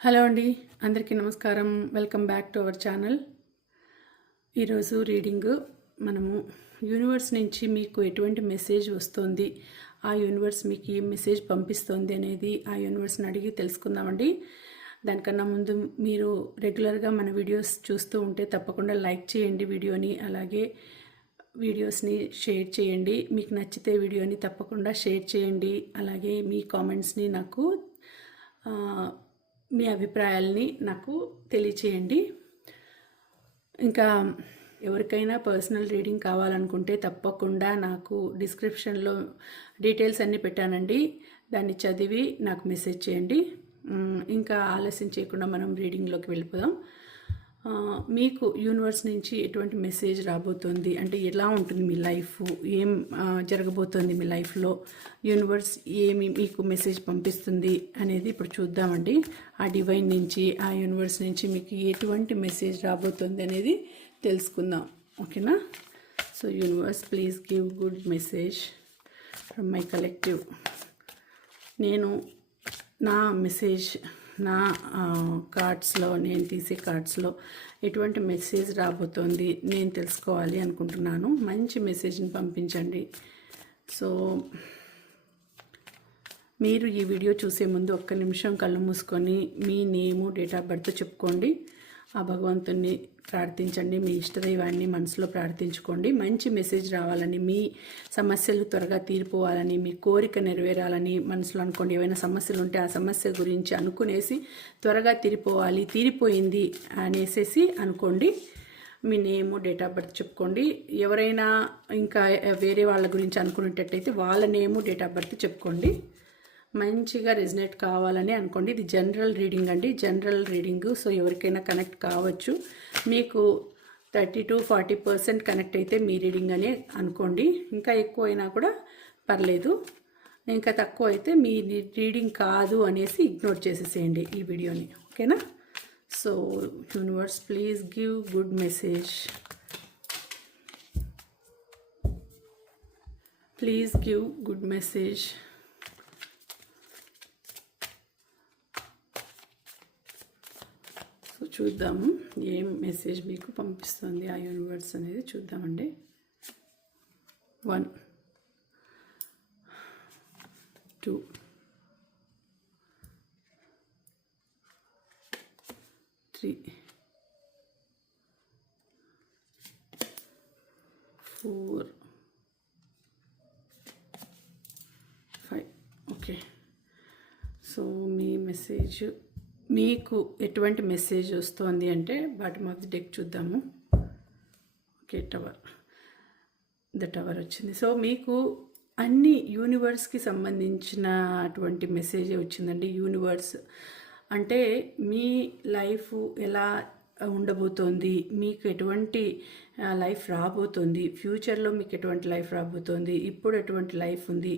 Hello అండి అందరికీ నమస్కారం. Welcome back to our channel. ఈరోజు రీడింగ్ మనము యూనివర్స్ నుంచి మీకు ఎటువంటి మెసేజ్ వస్తుంది ఆ యూనివర్స్ మీకు ఏ మెసేజ్ పంపిస్తుంది అనేది ఆ యూనివర్స్ని అడిగి తెలుసుకుందామండి. దానికన్నా ముందు మీరు రెగ్యులర్గా మన వీడియోస్ చూస్తూ ఉంటే తప్పకుండా లైక్ చేయండి వీడియోని అలాగే వీడియోస్ని షేర్ చేయండి. మీకు నచ్చితే వీడియోని తప్పకుండా షేర్ చేయండి. అలాగే మీ కామెంట్స్ని నాకు మీ అభిప్రాయాల్ని నాకు తెలియచేయండి. ఇంకా ఎవరికైనా పర్సనల్ రీడింగ్ కావాలనుకుంటే తప్పకుండా నాకు డిస్క్రిప్షన్లో డీటెయిల్స్ అన్నీ పెట్టానండి. దాన్ని చదివి నాకు మెసేజ్ చేయండి. ఇంకా ఆలస్యం చేయకుండా మనం రీడింగ్లోకి వెళ్ళిపోదాం. మీకు యూనివర్స్ నుంచి ఎటువంటి మెసేజ్ రాబోతోంది? అంటే ఎలా ఉంటుంది మీ లైఫ్ ఏం జరగబోతోంది మీ లైఫ్లో యూనివర్స్ ఏమి మీకు మెసేజ్ పంపిస్తుంది అనేది ఇప్పుడు చూద్దామండి. ఆ డివైన్ నుంచి ఆ యూనివర్స్ నుంచి మీకు ఎటువంటి మెసేజ్ రాబోతుంది అనేది తెలుసుకుందాం. ఓకేనా so universe please give good message from my collective నేను నా మెసేజ్ నా కార్డ్స్లో నేను తీసే కార్డ్స్లో ఎటువంటి మెసేజ్ రాబోతోంది నేను తెలుసుకోవాలి అనుకుంటున్నాను. మంచి మెసేజ్ని పంపించండి. సో మీరు ఈ వీడియో చూసే ముందు ఒక్క నిమిషం కళ్ళు మూసుకొని మీ నేము డేట్ ఆఫ్ బర్త్ చెప్పుకోండి. ఆ భగవంతుణ్ణి ప్రార్థించండి మీ ఇష్టదైవాన్ని మనసులో ప్రార్థించుకోండి. మంచి మెసేజ్ రావాలని మీ సమస్యలు త్వరగా తీరిపోవాలని మీ కోరిక నెరవేరాలని మనసులో అనుకోండి. ఏవైనా సమస్యలు ఉంటే ఆ సమస్య గురించి అనుకునేసి త్వరగా తీరిపోవాలి తీరిపోయింది అనేసేసి అనుకోండి. మీ నేము డేట్ ఆఫ్ బర్త్ చెప్పుకోండి. ఎవరైనా ఇంకా వేరే వాళ్ళ గురించి అనుకునేటట్టయితే వాళ్ళ నేము డేట్ ఆఫ్ బర్త్ చెప్పుకోండి. మంచిగా రెజినేట్ కావాలని అనుకోండి. ఇది జనరల్ రీడింగ్ అండి. జనరల్ రీడింగ్ సో ఎవరికైనా కనెక్ట్ కావచ్చు. మీకు thirty to forty percent connect అయితే మీ రీడింగ్ అనే అనుకోండి. ఇంకా ఎక్కువైనా కూడా పర్లేదు. ఇంకా తక్కువ అయితే మీ రీడింగ్ కాదు అనేసి ఇగ్నోర్ చేసేసేయండి ఈ వీడియోని. ఓకేనా? So universe please give good message. Please give good message. So చూద్దాము. ఏం మెసేజ్ మీకు పంపిస్తుంది ఆ యూనివర్స్ అనేది చూద్దామండి. One two three four five okay so మీ మెసేజ్ మీకు ఎటువంటి మెసేజ్ వస్తుంది అంటే బాటమ్ ఆఫ్ ది డెక్ చూద్దాము. ఓకే టవర్ ద టవర్ వచ్చింది. సో మీకు అన్ని యూనివర్స్కి సంబంధించినటువంటి మెసేజ్ వచ్చిందండి? యూనివర్స్ అంటే మీ లైఫ్ ఎలా ఉండబోతోంది. మీకు ఎటువంటి లైఫ్ రాబోతోంది. ఫ్యూచర్లో మీకు ఎటువంటి లైఫ్ రాబోతోంది. ఇప్పుడు ఎటువంటి లైఫ్ ఉంది.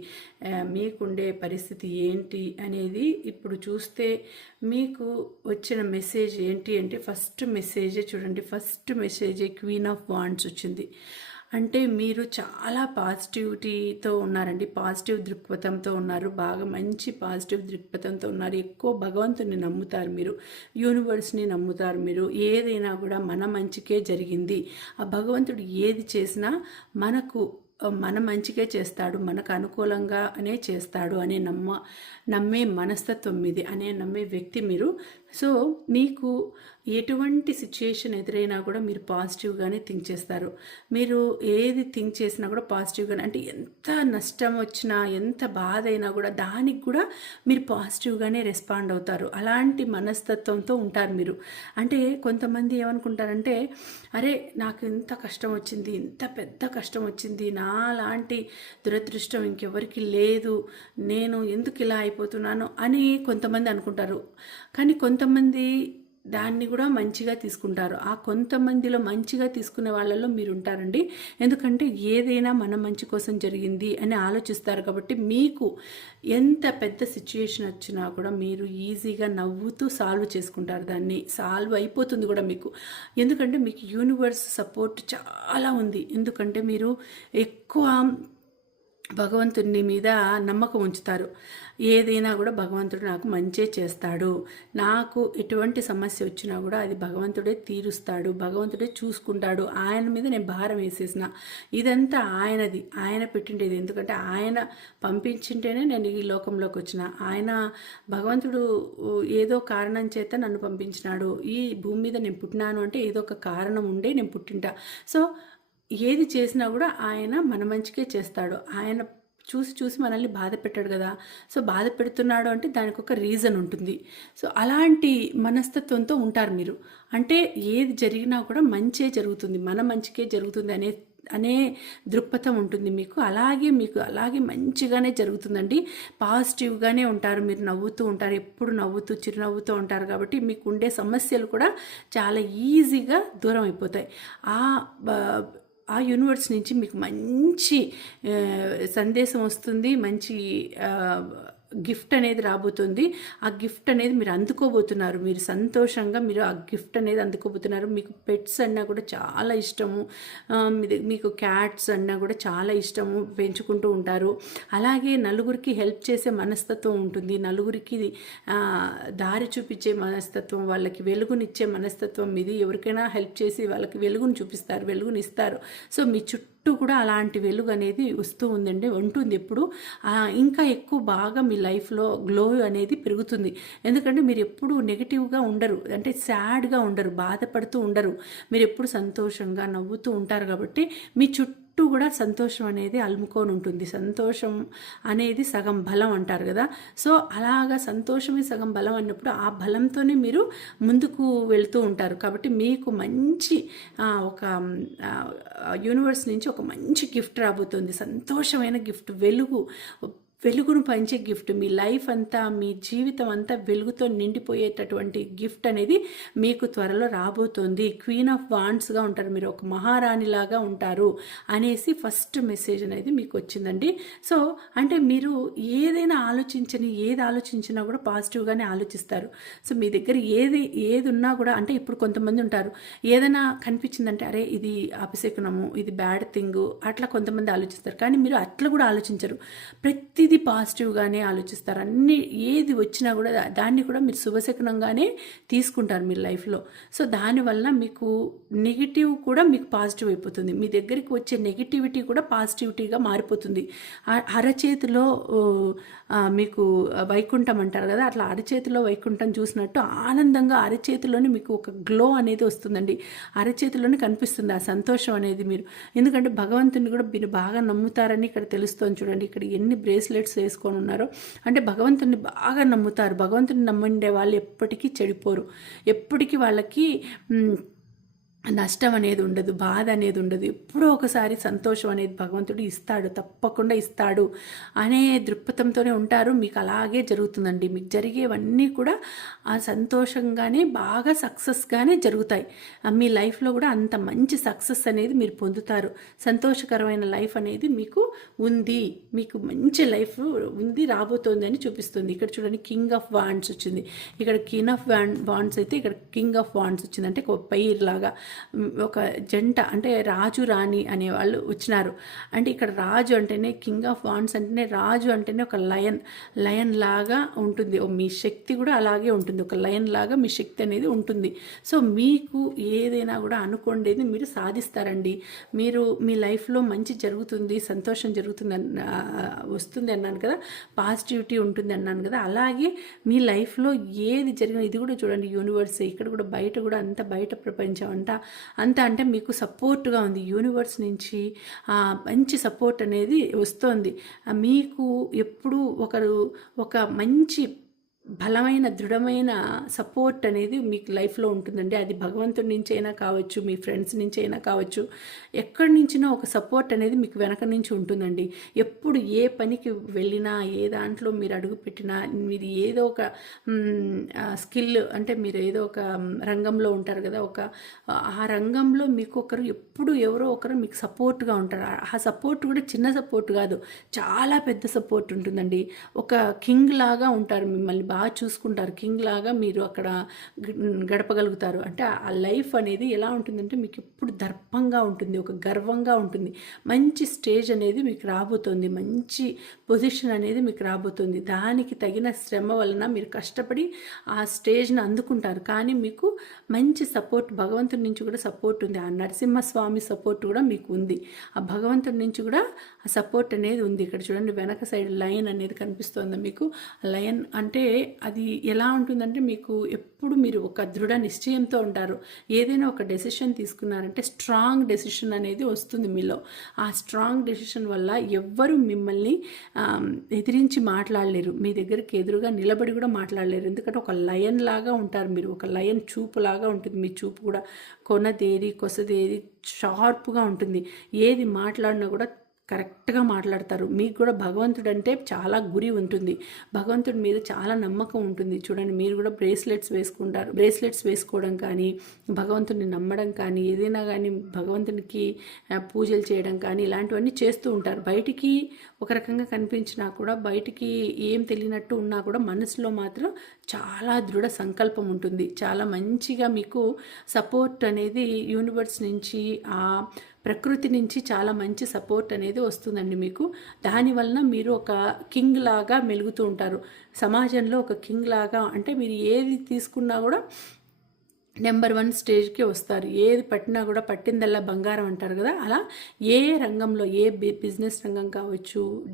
మీకుండే పరిస్థితి ఏంటి అనేది ఇప్పుడు చూస్తే మీకు వచ్చిన మెసేజ్ ఏంటి అంటే ఫస్ట్ మెసేజే చూడండి. ఫస్ట్ మెసేజే క్వీన్ ఆఫ్ వాండ్స్ వచ్చింది. అంటే మీరు చాలా పాజిటివిటీతో ఉన్నారండి. పాజిటివ్ దృక్పథంతో ఉన్నారు. బాగా మంచి పాజిటివ్ దృక్పథంతో ఉన్నారు. ఎక్కువ భగవంతుని నమ్ముతారు మీరు. యూనివర్స్ని నమ్ముతారు మీరు. ఏదైనా కూడా మన మంచికే జరిగింది. ఆ భగవంతుడు ఏది చేసినా మనకు మన మంచికే చేస్తాడు మనకు అనుకూలంగానే చేస్తాడు అనే నమ్మ నమ్మే మనస్తత్వం మీది అనే నమ్మే వ్యక్తి మీరు. సో మీకు ఎటువంటి సిచ్యుయేషన్ ఎదురైనా కూడా మీరు పాజిటివ్గానే థింక్ చేస్తారు. మీరు ఏది థింక్ చేసినా కూడా పాజిటివ్గానే అంటే ఎంత నష్టం వచ్చినా ఎంత బాధ అయినా కూడా దానికి కూడా మీరు పాజిటివ్గానే రెస్పాండ్ అవుతారు. అలాంటి మనస్తత్వంతో ఉంటారు మీరు. అంటే కొంతమంది ఏమనుకుంటారంటే అరే నాకు ఇంత కష్టం వచ్చింది ఇంత పెద్ద కష్టం వచ్చింది నా లాంటి దురదృష్టం ఇంకెవరికి లేదు. నేను ఎందుకు ఇలా అయిపోతున్నాను అని కొంతమంది అనుకుంటారు. కానీ కొంతమంది దాన్ని కూడా మంచిగా తీసుకుంటారు. ఆ కొంతమందిలో మంచిగా తీసుకునే వాళ్ళలో మీరు ఉంటారండి ఎందుకంటే ఏదైనా మన మంచి కోసం జరిగింది అని ఆలోచిస్తారు కాబట్టి మీకు ఎంత పెద్ద సిచ్యుయేషన్ వచ్చినా కూడా మీరు ఈజీగా నవ్వుతూ సాల్వ్ చేసుకుంటారు దాన్ని. సాల్వ్ అయిపోతుంది కూడా మీకు. ఎందుకంటే మీకు యూనివర్స్ సపోర్ట్ చాలా ఉంది. ఎందుకంటే మీరు ఎక్కువ భగవంతుని మీద నమ్మకం ఉంచుతారు. ఏదైనా కూడా భగవంతుడు నాకు మంచే చేస్తాడు. నాకు ఎటువంటి సమస్య వచ్చినా కూడా అది భగవంతుడే తీరుస్తాడు భగవంతుడే చూసుకుంటాడు. ఆయన మీద నేను భారం వేసేసిన. ఇదంతా ఆయనది. ఆయన పెట్టిండేది. ఎందుకంటే ఆయన పంపించింటేనే నేను ఈ లోకంలోకి వచ్చిన. ఆయన భగవంతుడు ఏదో కారణం చేత నన్ను పంపించినాడు. ఈ భూమి మీద నేను పుట్టినాను అంటే ఏదో ఒక కారణం ఉండే నేను పుట్టింటా. సో ఏది చేసినా కూడా ఆయన మన మంచికే చేస్తాడు. ఆయన చూసి చూసి మనల్ని బాధ పెట్టాడు కదా. సో బాధ పెడుతున్నాడు అంటే దానికి ఒక రీజన్ ఉంటుంది. సో అలాంటి మనస్తత్వంతో ఉంటారు మీరు. అంటే ఏది జరిగినా కూడా మంచే జరుగుతుంది. మన మంచికే జరుగుతుంది అనే అనే దృక్పథం ఉంటుంది మీకు. అలాగే మీకు అలాగే మంచిగానే జరుగుతుందండి. పాజిటివ్గానే ఉంటారు. మీరు నవ్వుతూ ఉంటారు. ఎప్పుడు నవ్వుతూ చిరునవ్వుతూ ఉంటారు కాబట్టి మీకు ఉండే సమస్యలు కూడా చాలా ఈజీగా దూరం అయిపోతాయి. ఆ ఆ యూనివర్స్ నుంచి మీకు మంచి సందేశం వస్తుంది మంచి గిఫ్ట్ అనేది రాబోతుంది. ఆ గిఫ్ట్ అనేది మీరు అందుకోబోతున్నారు. మీరు సంతోషంగా మీరు ఆ గిఫ్ట్ అనేది అందుకోబోతున్నారు. మీకు పెట్స్ అన్నా కూడా చాలా ఇష్టము. మీకు క్యాట్స్ అన్నా కూడా చాలా ఇష్టము. పెంచుకుంటూ ఉంటారు. అలాగే నలుగురికి హెల్ప్ చేసే మనస్తత్వం ఉంటుంది. నలుగురికి దారి చూపించే మనస్తత్వం వాళ్ళకి వెలుగునిచ్చే మనస్తత్వం ఇది ఎవరికైనా హెల్ప్ చేసి వాళ్ళకి వెలుగుని చూపిస్తారు వెలుగునిస్తారు. సో మీ చుట్టూ చుట్టూ కూడా అలాంటి వెలుగు అనేది వస్తూ ఉందండి ఉంటుంది ఎప్పుడు. ఇంకా ఎక్కువ బాగా మీ లైఫ్లో గ్లో అనేది పెరుగుతుంది. ఎందుకంటే మీరు ఎప్పుడు నెగిటివ్గా ఉండరు అంటే సాడ్గా ఉండరు బాధపడుతూ ఉండరు. మీరు ఎప్పుడు సంతోషంగా నవ్వుతూ ఉంటారు కాబట్టి మీ చుట్టూ చుట్టూ కూడా సంతోషం అనేది అలుముకొని ఉంటుంది. సంతోషం అనేది సగం బలం అంటారు కదా. సో అలాగా సంతోషమే సగం బలం అన్నప్పుడు ఆ బలంతోనే మీరు ముందుకు వెళ్తూ ఉంటారు. కాబట్టి మీకు మంచి ఒక యూనివర్స్ నుంచి ఒక మంచి గిఫ్ట్ రాబోతుంది. సంతోషమైన గిఫ్ట్ వెలుగు వెలుగును పంచే గిఫ్ట్. మీ లైఫ్ అంతా మీ జీవితం అంతా వెలుగుతో నిండిపోయేటటువంటి గిఫ్ట్ అనేది మీకు త్వరలో రాబోతోంది. క్వీన్ ఆఫ్ వాండ్స్గా ఉంటారు. మీరు ఒక మహారాణిలాగా ఉంటారు అనేసి ఫస్ట్ మెసేజ్ అనేది మీకు వచ్చిందండి. సో అంటే మీరు ఏదైనా ఆలోచించని ఏది ఆలోచించినా కూడా పాజిటివ్గానే ఆలోచిస్తారు. సో మీ దగ్గర ఏది ఏది ఉన్నా కూడా అంటే ఇప్పుడు కొంతమంది ఉంటారు. ఏదైనా కనిపించిందంటే అరే ఇది అపశకునము ఇది బ్యాడ్ థింగ్ అట్లా కొంతమంది ఆలోచిస్తారు. కానీ మీరు అట్లా కూడా ఆలోచించరు. ప్రతి ప్రతిదీ పాజిటివ్గానే ఆలోచిస్తారు. అన్ని ఏది వచ్చినా కూడా దాన్ని కూడా మీరు శుభశకనంగానే తీసుకుంటారు మీ లైఫ్లో సో దానివల్ల మీకు నెగిటివ్ కూడా మీకు పాజిటివ్ అయిపోతుంది. మీ దగ్గరికి వచ్చే నెగిటివిటీ కూడా పాజిటివిటీగా మారిపోతుంది. అరచేతిలో మీకు వైకుంఠం అంటారు కదా అట్లా అరచేతిలో వైకుంఠం చూసినట్టు ఆనందంగా అరచేతిలోనే మీకు ఒక గ్లో అనేది వస్తుందండి. అరచేతిలోనే కనిపిస్తుంది ఆ సంతోషం అనేది మీరు. ఎందుకంటే భగవంతుని కూడా మీరు బాగా నమ్ముతారని ఇక్కడ తెలుస్తుంది చూడండి. ఇక్కడ ఎన్ని బ్రేస్లెట్స్ వేసుకొని ఉన్నారో. అంటే భగవంతుని బాగా నమ్ముతారు. భగవంతుని నమ్మండే వాళ్ళు ఎప్పటికీ చెడిపోరు. ఎప్పటికీ వాళ్ళకి నష్టం అనేది ఉండదు బాధ అనేది ఉండదు. ఎప్పుడో ఒకసారి సంతోషం అనేది భగవంతుడు ఇస్తాడు తప్పకుండా ఇస్తాడు అనే దృక్పథంతోనే ఉంటారు. మీకు అలాగే జరుగుతుందండి. మీకు జరిగేవన్నీ కూడా ఆ సంతోషంగానే బాగా సక్సెస్గానే జరుగుతాయి. మీ లైఫ్లో కూడా అంత మంచి సక్సెస్ అనేది మీరు పొందుతారు. సంతోషకరమైన లైఫ్ అనేది మీకు ఉంది. మీకు మంచి లైఫ్ ఉంది రాబోతోంది అని చూపిస్తుంది. ఇక్కడ చూడండి కింగ్ ఆఫ్ వాండ్స్ వచ్చింది. ఇక్కడ కింగ్ ఆఫ్ వాండ్స్ అయితే ఇక్కడ కింగ్ ఆఫ్ వాండ్స్ వచ్చింది. అంటే ఒక పైర్ లాగా. ఒక జంట అంటే రాజు రాణి అనేవాళ్ళు వచ్చినారు. అంటే ఇక్కడ రాజు అంటేనే కింగ్ ఆఫ్ వాన్స్ అంటేనే రాజు అంటేనే ఒక లయన్. లయన్ లాగా ఉంటుంది. మీ శక్తి కూడా అలాగే ఉంటుంది. ఒక లయన్ లాగా మీ శక్తి అనేది ఉంటుంది. సో మీకు ఏదైనా కూడా అనుకోండేది మీరు సాధిస్తారండి. మీరు మీ లైఫ్లో మంచి జరుగుతుంది సంతోషం జరుగుతుంది వస్తుంది అన్నాను కదా. పాజిటివిటీ ఉంటుంది అన్నాను కదా. అలాగే మీ లైఫ్లో ఏది జరిగిన ఇది కూడా చూడండి యూనివర్స్ ఇక్కడ కూడా బయట కూడా అంత బయట ప్రపంచం అంతా అంత అంటే మీకు సపోర్ట్గా ఉంది. యూనివర్స్ నుంచి మంచి సపోర్ట్ అనేది వస్తుంది. మీకు ఎప్పుడు ఒకరు ఒక మంచి బలమైన దృఢమైన సపోర్ట్ అనేది మీకు లైఫ్లో ఉంటుందండి. అది భగవంతుడి నుంచి అయినా కావచ్చు మీ ఫ్రెండ్స్ నుంచి అయినా కావచ్చు ఎక్కడి నుంచినా ఒక సపోర్ట్ అనేది మీకు వెనక నుంచి ఉంటుందండి. ఎప్పుడు ఏ పనికి వెళ్ళినా ఏ దాంట్లో మీరు అడుగు పెట్టినా మీరు ఏదో ఒక స్కిల్ అంటే మీరు ఏదో ఒక రంగంలో ఉంటారు కదా ఒక ఆ రంగంలో మీకు ఒకరు ఎప్పుడు ఎవరో ఒకరు మీకు సపోర్ట్గా ఉంటారు. ఆ సపోర్ట్ కూడా చిన్న సపోర్ట్ కాదు చాలా పెద్ద సపోర్ట్ ఉంటుందండి. ఒక కింగ్ లాగా ఉంటారు మిమ్మల్ని బాగా చూసుకుంటారు. కింగ్ లాగా మీరు అక్కడ గడపగలుగుతారు. అంటే ఆ లైఫ్ అనేది ఎలా ఉంటుందంటే మీకు ఎప్పుడు దర్పంగా ఉంటుంది. ఒక గర్వంగా ఉంటుంది. మంచి స్టేజ్ అనేది మీకు రాబోతుంది. మంచి పొజిషన్ అనేది మీకు రాబోతుంది. దానికి తగిన శ్రమ వలన మీరు కష్టపడి ఆ స్టేజ్ని అందుకుంటారు. కానీ మీకు మంచి సపోర్ట్ భగవంతుడి నుంచి కూడా సపోర్ట్ ఉంది. ఆ నరసింహస్వామి సపోర్ట్ కూడా మీకు ఉంది. ఆ భగవంతుడి నుంచి కూడా ఆ సపోర్ట్ అనేది ఉంది. ఇక్కడ చూడండి వెనక సైడ్ లైన్ అనేది కనిపిస్తోంది మీకు. లయన్ అంటే అది ఎలా ఉంటుందంటే మీకు ఎప్పుడు మీరు ఒక దృఢ నిశ్చయంతో ఉంటారు. ఏదైనా ఒక డెసిషన్ తీసుకున్నారంటే స్ట్రాంగ్ డెసిషన్ అనేది వస్తుంది మీలో. ఆ స్ట్రాంగ్ డెసిషన్ వల్ల ఎవ్వరు మిమ్మల్ని ఎదిరించి మాట్లాడలేరు. మీ దగ్గరికి ఎదురుగా నిలబడి కూడా మాట్లాడలేరు. ఎందుకంటే ఒక లయన్ లాగా ఉంటారు మీరు. ఒక లయన్ చూపు లాగా ఉంటుంది. మీ చూపు కూడా కొనదేరి కొసదేరి షార్ప్గా ఉంటుంది. ఏది మాట్లాడినా కూడా కరెక్ట్గా మాట్లాడతారు. మీకు కూడా భగవంతుడు అంటే చాలా గురి ఉంటుంది. భగవంతుడి మీద చాలా నమ్మకం ఉంటుంది. చూడండి మీరు కూడా బ్రేస్లెట్స్ వేసుకుంటారు. బ్రేస్లెట్స్ వేసుకోవడం కానీ భగవంతుడిని నమ్మడం కానీ ఏదైనా కానీ భగవంతునికి పూజలు చేయడం కానీ ఇలాంటివన్నీ చేస్తూ ఉంటారు. బయటికి ఒక రకంగా కనిపించినా కూడా బయటికి ఏం తెలియనట్టు ఉన్నా కూడా మనసులో మాత్రం చాలా దృఢ సంకల్పం ఉంటుంది. చాలా మంచిగా మీకు సపోర్ట్ అనేది యూనివర్స్ నుంచి ఆ ప్రకృతి నుంచి చాలా మంచి సపోర్ట్ అనేది వస్తుందండి మీకు. దానివలన మీరు ఒక కింగ్ లాగా మెలుగుతూ ఉంటారు. సమాజంలో ఒక కింగ్ లాగా అంటే మీరు ఏది తీసుకున్నా కూడా నెంబర్ వన్ స్టేజ్కి వస్తారు. ఏది పట్టినా కూడా పట్టిందల్లా బంగారం అంటారు కదా? అలా ఏ రంగంలో ఏ బి బిజినెస్ రంగం కావచ్చు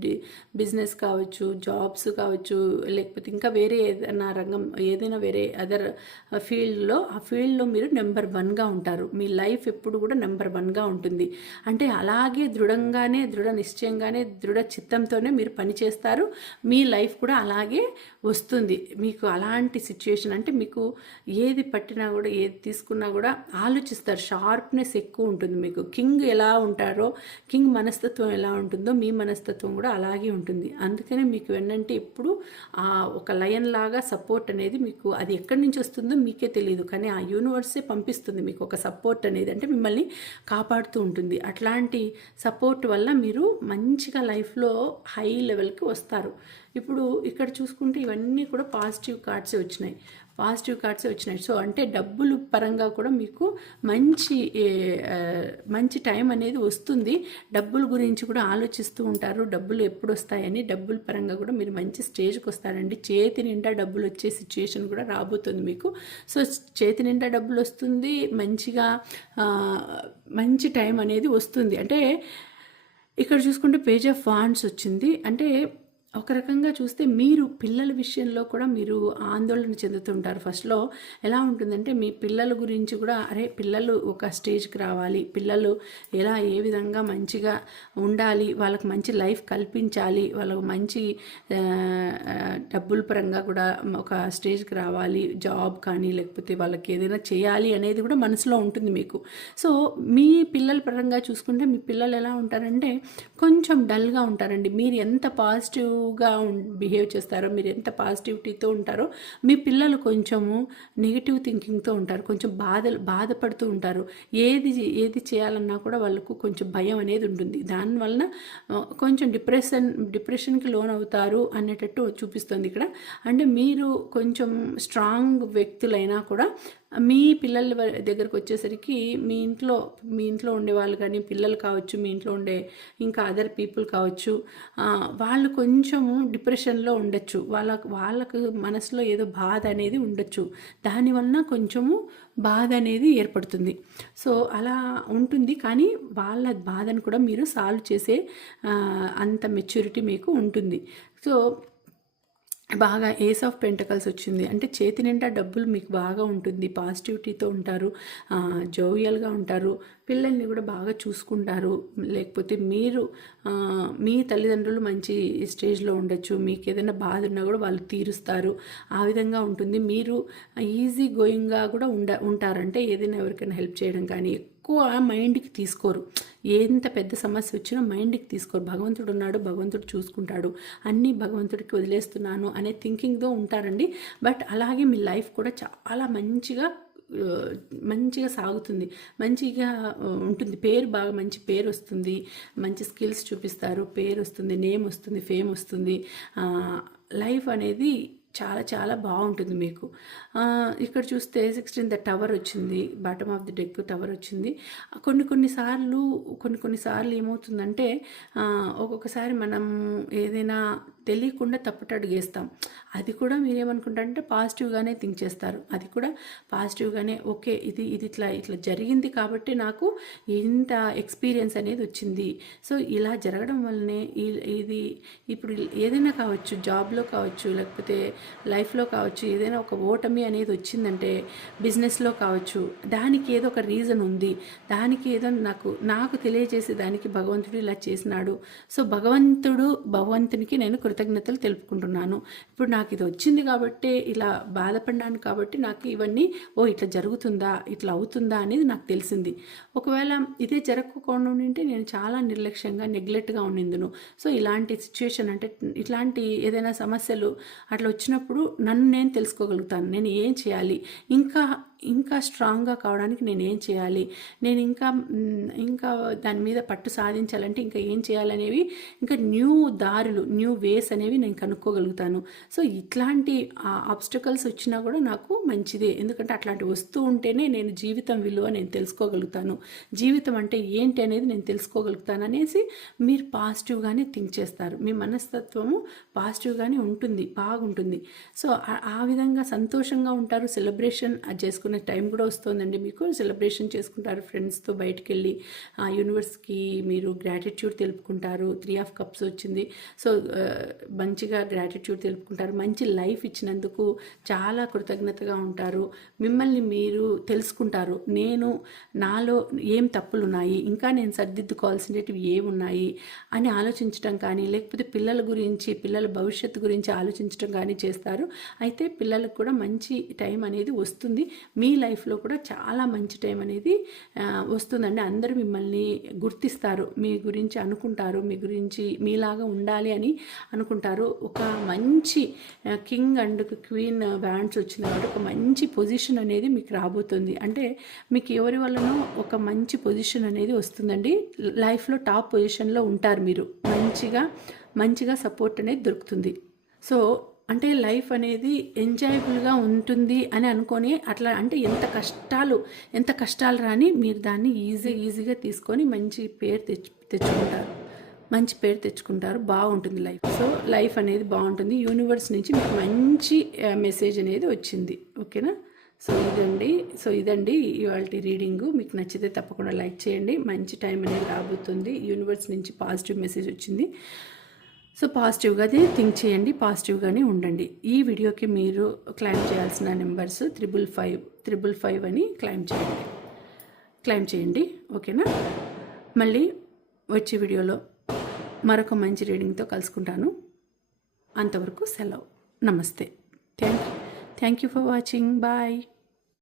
బిజినెస్ కావచ్చు జాబ్స్ కావచ్చు లేకపోతే ఇంకా వేరే ఏదైనా రంగం ఏదైనా వేరే అదర్ ఫీల్డ్లో ఆ ఫీల్డ్లో మీరు నెంబర్ వన్గా ఉంటారు. మీ లైఫ్ ఎప్పుడు కూడా నెంబర్ వన్గా ఉంటుంది. అంటే అలాగే దృఢంగానే దృఢ నిశ్చయంగానే దృఢ చిత్తంతోనే మీరు పని చేస్తారు. మీ లైఫ్ కూడా అలాగే వస్తుంది. మీకు అలాంటి సిచ్యుయేషన్ అంటే మీకు ఏది పట్టినా కూడా ఏది తీసుకున్నా కూడా ఆలోచిస్తారు. షార్ప్నెస్ ఎక్కువ ఉంటుంది మీకు. కింగ్ ఎలా ఉంటారో కింగ్ మనస్తత్వం ఎలా ఉంటుందో మీ మనస్తత్వం కూడా అలాగే ఉంటుంది. అందుకనే మీకు ఏంటంటే ఎప్పుడు ఆ ఒక లయన్ లాగా సపోర్ట్ అనేది మీకు అది ఎక్కడి నుంచి వస్తుందో మీకే తెలియదు కానీ ఆ యూనివర్సే పంపిస్తుంది మీకు ఒక సపోర్ట్ అనేది. అంటే మిమ్మల్ని కాపాడుతూ ఉంటుంది. అట్లాంటి సపోర్ట్ వల్ల మీరు మంచిగా లైఫ్లో హై లెవెల్కి వస్తారు. ఇప్పుడు ఇక్కడ చూసుకుంటే ఇవన్నీ కూడా పాజిటివ్ కార్డ్సే వచ్చినాయి. పాజిటివ్ కార్డ్సే వచ్చినాయి. సో అంటే డబ్బులు పరంగా కూడా మీకు మంచి మంచి టైం అనేది వస్తుంది. డబ్బుల గురించి కూడా ఆలోచిస్తూ ఉంటారు. డబ్బులు ఎప్పుడు వస్తాయని డబ్బుల పరంగా కూడా మీరు మంచి స్టేజ్కి వస్తారండి. చేతి నిండా డబ్బులు వచ్చే సిచ్యుయేషన్ కూడా రాబోతుంది మీకు. సో చేతి నిండా డబ్బులు వస్తుంది మంచిగా మంచి టైం అనేది వస్తుంది. అంటే ఇక్కడ చూసుకుంటే పేజ్ ఆఫ్ వాన్స్ వచ్చింది. అంటే ఒక రకంగా చూస్తే మీరు పిల్లల విషయంలో కూడా మీరు ఆందోళన చెందుతుంటారు. ఫస్ట్లో ఎలా ఉంటుందంటే మీ పిల్లల గురించి కూడా అరే పిల్లలు ఒక స్టేజ్కి రావాలి పిల్లలు ఎలా ఏ విధంగా మంచిగా ఉండాలి వాళ్ళకి మంచి లైఫ్ కల్పించాలి వాళ్ళకు మంచి డబ్బుల పరంగా కూడా ఒక స్టేజ్కి రావాలి జాబ్ కానీ లేకపోతే వాళ్ళకి ఏదైనా చేయాలి అనేది కూడా మనసులో ఉంటుంది మీకు. సో మీ పిల్లల పరంగా చూసుకుంటే మీ పిల్లలు ఎలా ఉంటారంటే కొంచెం డల్గా ఉంటారండి. మీరు ఎంత పాజిటివ్ పాజిటివ్గా బిహేవ్ చేస్తారో మీరు ఎంత పాజిటివిటీతో ఉంటారో మీ పిల్లలు కొంచెము నెగిటివ్ థింకింగ్తో ఉంటారు. కొంచెం బాధ బాధపడుతూ ఉంటారు. ఏది ఏది చేయాలన్నా కూడా వాళ్ళకు కొంచెం భయం అనేది ఉంటుంది. దానివలన కొంచెం డిప్రెషన్ డిప్రెషన్కి లోన్ అవుతారు అనేటట్టు చూపిస్తుంది ఇక్కడ. అంటే మీరు కొంచెం స్ట్రాంగ్ వ్యక్తులైనా కూడా మీ పిల్లల దగ్గరకు వచ్చేసరికి మీ ఇంట్లో మీ ఇంట్లో ఉండే వాళ్ళు కానీ పిల్లలు కావచ్చు మీ ఇంట్లో ఉండే ఇంకా అదర్ పీపుల్ కావచ్చు వాళ్ళు కొంచెము డిప్రెషన్లో ఉండొచ్చు. వాళ్ళకు వాళ్ళకు మనసులో ఏదో బాధ అనేది ఉండొచ్చు. దానివలన కొంచెము బాధ అనేది ఏర్పడుతుంది. సో అలా ఉంటుంది. కానీ వాళ్ళ బాధను కూడా మీరు సాల్వ్ చేసే అంత మెచ్యూరిటీ మీకు ఉంటుంది. సో బాగా ఏస్ ఆఫ్ పెంటకల్స్ వచ్చింది. అంటే చేతి నిండా డబ్బులు మీకు బాగా ఉంటుంది. పాజిటివిటీతో ఉంటారు. జోవియల్గా ఉంటారు. పిల్లల్ని కూడా బాగా చూసుకుంటారు. లేకపోతే మీరు మీ తల్లిదండ్రులు మంచి స్టేజ్లో ఉండొచ్చు. మీకు ఏదైనా బాధ ఉన్నా కూడా వాళ్ళు తీరుస్తారు. ఆ విధంగా ఉంటుంది. మీరు ఈజీ గోయింగ్గా కూడా ఉండ ఉంటారంటే ఏదైనా ఎవరికైనా హెల్ప్ చేయడం కానీ ఎక్కువ మైండ్కి తీసుకోరు. ఎంత పెద్ద సమస్య వచ్చినా మైండ్కి తీసుకోరు. భగవంతుడు ఉన్నాడు భగవంతుడు చూసుకుంటాడు. అన్నీ భగవంతుడికి వదిలేస్తున్నాను అనే థింకింగ్తో ఉంటారండి. బట్ అలాగే మీ లైఫ్ కూడా చాలా మంచిగా మంచిగా సాగుతుంది. మంచిగా ఉంటుంది. పేరు బాగా మంచి పేరు వస్తుంది. మంచి స్కిల్స్ చూపిస్తారు. పేరు వస్తుంది. నేమ్ వస్తుంది. ఫేమ్ వస్తుంది. లైఫ్ అనేది చాలా చాలా బాగుంటుంది మీకు. ఇక్కడ చూస్తే సిక్స్టీన్ ద టవర్ వచ్చింది bottom of the deck tower వచ్చింది. కొన్ని కొన్నిసార్లు కొన్ని కొన్నిసార్లు ఏమవుతుందంటే ఒక్కొక్కసారి మనం ఏదైనా తెలియకుండా తప్పుటడుగు వేస్తాం అది కూడా మీరేమనుకుంటారంటే పాజిటివ్గానే థింక్ చేస్తారు. అది కూడా పాజిటివ్గానే ఓకే ఇది ఇది ఇట్లా ఇట్లా జరిగింది కాబట్టి నాకు ఇంత ఎక్స్పీరియన్స్ అనేది వచ్చింది. సో ఇలా జరగడం వల్లనే ఇది ఇప్పుడు ఏదైనా కావచ్చు జాబ్లో కావచ్చు లేకపోతే లైఫ్లో కావచ్చు ఏదైనా ఒక ఓటమి అనేది వచ్చిందంటే బిజినెస్లో కావచ్చు దానికి ఏదో ఒక రీజన్ ఉంది. దానికి ఏదో నాకు నాకు తెలియజేసే దానికి భగవంతుడు ఇలా చేసినాడు. సో భగవంతుడు భగవంతునికి నేను కృతజ్ఞతలు తెలుపుకుంటున్నాను. ఇప్పుడు నాకు ఇది వచ్చింది కాబట్టి ఇలా బాధపడ్డాను కాబట్టి నాకు ఇవన్నీ ఓ ఇట్లా జరుగుతుందా ఇట్లా అవుతుందా అనేది నాకు తెలిసింది. ఒకవేళ ఇదే జరగకుండా ఉంటే నేను చాలా నిర్లక్ష్యంగా నెగ్లెక్ట్గా ఉండిందును సో ఇలాంటి సిచ్యువేషన్ అంటే ఇట్లాంటి ఏదైనా సమస్యలు అట్లా వచ్చినప్పుడు నన్ను నేను తెలుసుకోగలుగుతాను. నేను ఏం చేయాలి? ఇంకా ఇంకా స్ట్రాంగ్గా కావడానికి నేను ఏం చేయాలి? నేను ఇంకా ఇంకా దాని మీద పట్టు సాధించాలంటే ఇంకా ఏం చేయాలనేవి ఇంకా న్యూ దారులు న్యూ వేస్ అనేవి నేను కనుక్కోగలుగుతాను. సో ఇట్లాంటి ఆబ్స్టకల్స్ వచ్చినా కూడా నాకు మంచిదే. ఎందుకంటే అట్లాంటి వస్తూ ఉంటేనే నేను జీవితం విలువ నేను తెలుసుకోగలుగుతాను. జీవితం అంటే ఏంటి అనేది నేను తెలుసుకోగలుగుతాను అనేసి మీరు పాజిటివ్గానే థింక్ చేస్తారు. మీ మనస్తత్వము పాజిటివ్గానే ఉంటుంది బాగుంటుంది. సో ఆ- ఆ విధంగా సంతోషంగా ఉంటారు. సెలబ్రేషన్ చేసుకునే టైం కూడా వస్తుందండి. మీకు సెలబ్రేషన్ చేసుకుంటారు ఫ్రెండ్స్తో బయటికి వెళ్ళి ఆ యూనివర్స్కి మీరు గ్రాటిట్యూడ్ తెలుపుకుంటారు. త్రీ ఆఫ్ కప్స్ వచ్చింది. సో మంచిగా గ్రాటిట్యూడ్ తెలుపుకుంటారు. మంచి లైఫ్ ఇచ్చినందుకు చాలా కృతజ్ఞతగా ఉంటారు. మిమ్మల్ని మీరు తెలుసుకుంటారు. నేను నాలో ఏం తప్పులు ఉన్నాయి ఇంకా నేను సర్దిద్దుకోవాల్సినవి ఏమున్నాయి అని ఆలోచించడం కానీ లేకపోతే పిల్లల గురించి పిల్లల భవిష్యత్తు గురించి ఆలోచించడం కానీ చేస్తారు. అయితే పిల్లలకు కూడా మంచి టైం అనేది వస్తుంది. మీ లైఫ్లో కూడా చాలా మంచి టైం అనేది వస్తుందండి. అందరూ మిమ్మల్ని గుర్తిస్తారు. మీ గురించి అనుకుంటారు. మీ గురించి మీలాగా ఉండాలి అని అనుకుంటారు. ఒక మంచి కింగ్ అండ్ క్వీన్ బ్యాండ్స్ వచ్చిన కాబట్టి ఒక మంచి పొజిషన్ అనేది మీకు రాబోతుంది. అంటే మీకు ఎవరి వల్లనో ఒక మంచి పొజిషన్ అనేది వస్తుందండి. లైఫ్లో టాప్ పొజిషన్లో ఉంటారు మీరు. మంచిగా మంచిగా సపోర్ట్ అనేది దొరుకుతుంది. సో అంటే లైఫ్ అనేది ఎంజాయబుల్గా ఉంటుంది అని అనుకొని అట్లా అంటే ఎంత కష్టాలు ఎంత కష్టాలు రాని మీరు దాన్ని ఈజీ ఈజీగా తీసుకొని మంచి పేరు తెచ్చు తెచ్చుకుంటారు. మంచి పేరు తెచ్చుకుంటారు. బాగుంటుంది లైఫ్. సో లైఫ్ అనేది బాగుంటుంది. యూనివర్స్ నుంచి మీకు మంచి మెసేజ్ అనేది వచ్చింది. ఓకేనా? సో ఇదండి. సో ఇదండి ఇవాళ రీడింగ్. మీకు నచ్చితే తప్పకుండా లైక్ చేయండి. మంచి టైం అనేది రాబోతుంది. యూనివర్స్ నుంచి పాజిటివ్ మెసేజ్ వచ్చింది. సో పాజిటివ్గానే థింక్ చేయండి పాజిటివ్గానే ఉండండి. ఈ వీడియోకి మీరు క్లైమ్ చేయాల్సిన numbers triple five triple five అని క్లైమ్ చేయండి. క్లైమ్ చేయండి ఓకేనా? మళ్ళీ వచ్చే వీడియోలో మరొక మంచి రీడింగ్తో కలుసుకుంటాను. అంతవరకు సెలవు. నమస్తే. Thank thank you for watching. Bye.